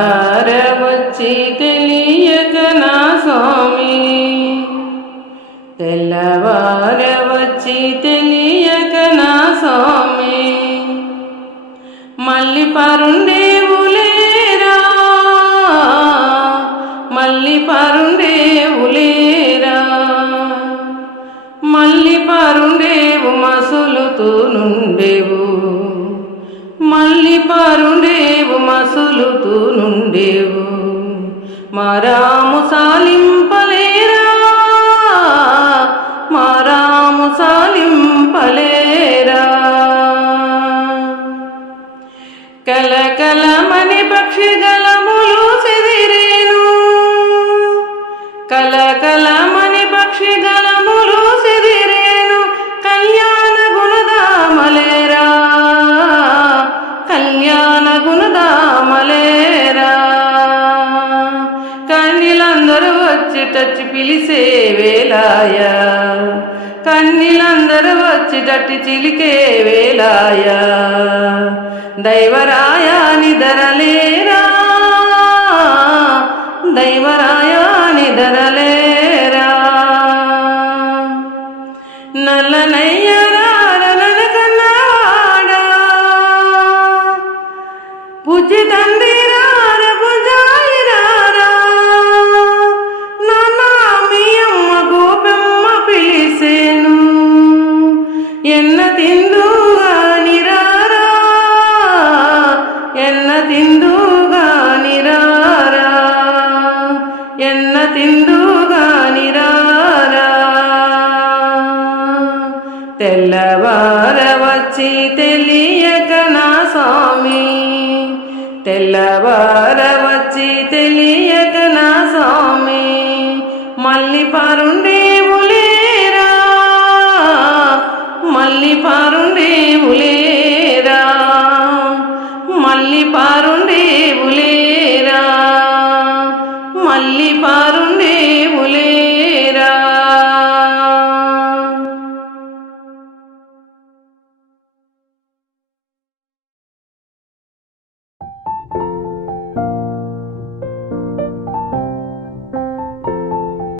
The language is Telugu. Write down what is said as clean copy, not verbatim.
తెల్లవారవచ్చి తెలియక నా స్వామి, తెల్లవారవచ్చి తెలియక నా స్వామి, మళ్ళీ పరుండేవులేరా, మళ్ళీ పరుండేవులేరా, మళ్ళీ పరుండేవు మసులుతూ నుండేవు, మళ్ళీ పరుండేవు మసులుతూ నుండేవు, మారాము సాలింపలేరా, మారాము సాలింపలేరా. కలకలమని పక్షి గలములు చెదిరేను, కలకలమని పక్షి గలములు చెదిరేను, కళ్యాణ గుణదామలేరా, కళ్యాణ గుణదామలేరా. కన్నీలందరూ వచ్చి టచ్చి పిలిసే వేలాయ, కన్నీలందరూ వచ్చి టట్టి చిలికే వేలాయ, దైవరాయ నిదరలేరా, దైవరాయ నిదరలేరా. నల్లనయ్యరారన కన్నవాడా, బుజ్జి తండ్రి రార బుజాయిరారా, నాన్న మీ అమ్మ గోపెమ్మ పిలిసేను, ఎన్న తిందుగాని రారా, ఎన్న తిందుగాని రారా, ఎన్న తిందుగాని రారా. తెల్లవారవచ్చి తెలియక నా స్వామి, తెల్లవారవచ్చి తెలియ